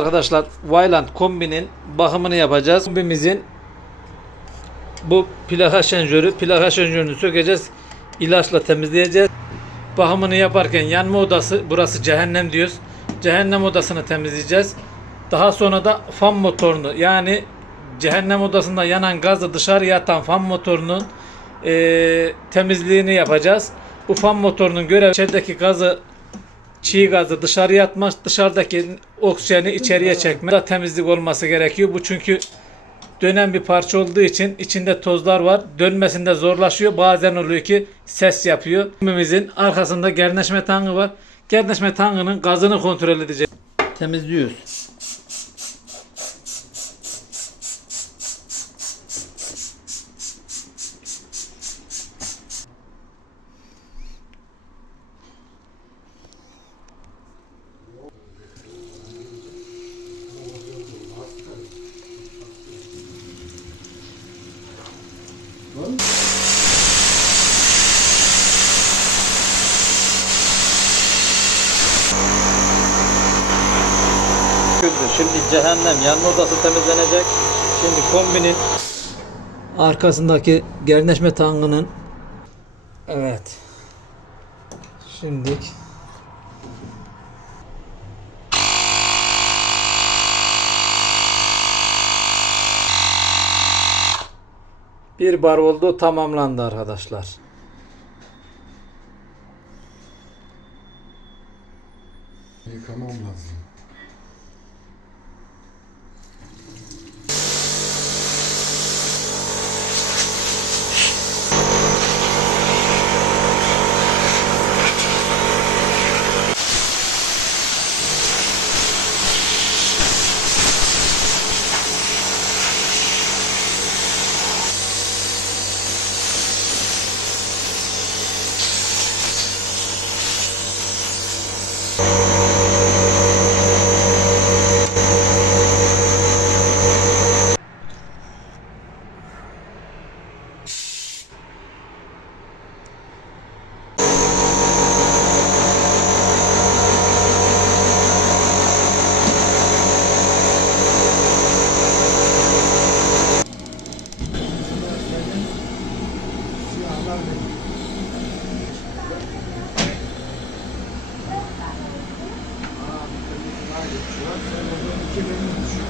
Arkadaşlar Wayland kombinin bakımını yapacağız. Kombimizin bu plaka şenjörü, plaka şenjörünü sökeceğiz. ilaçla temizleyeceğiz. Bakımını yaparken yanma odası, burası cehennem diyoruz. Cehennem odasını temizleyeceğiz. Daha sonra da fan motorunu yani cehennem odasında yanan gazı dışarıya atan fan motorunun eee, temizliğini yapacağız. Bu fan motorunun görevi içerideki gazı çiğ gazı dışarıya atmak, dışarıdaki oksijeni içeriye çekmek. Da temizlik olması gerekiyor. Bu çünkü dönen bir parça olduğu için içinde tozlar var. Dönmesinde zorlaşıyor. Bazen oluyor ki ses yapıyor. Gemimizin arkasında gerneşme tankı var. Gerneşme tankının gazını kontrol edeceğiz. Temizliyoruz. Şimdi cehennem yanma odası temizlenecek. Şimdi kombinin arkasındaki gerneşme tankının Evet. Şimdi bir bar oldu tamamlandı arkadaşlar. Yıkamam. Siyahlar benim. 2003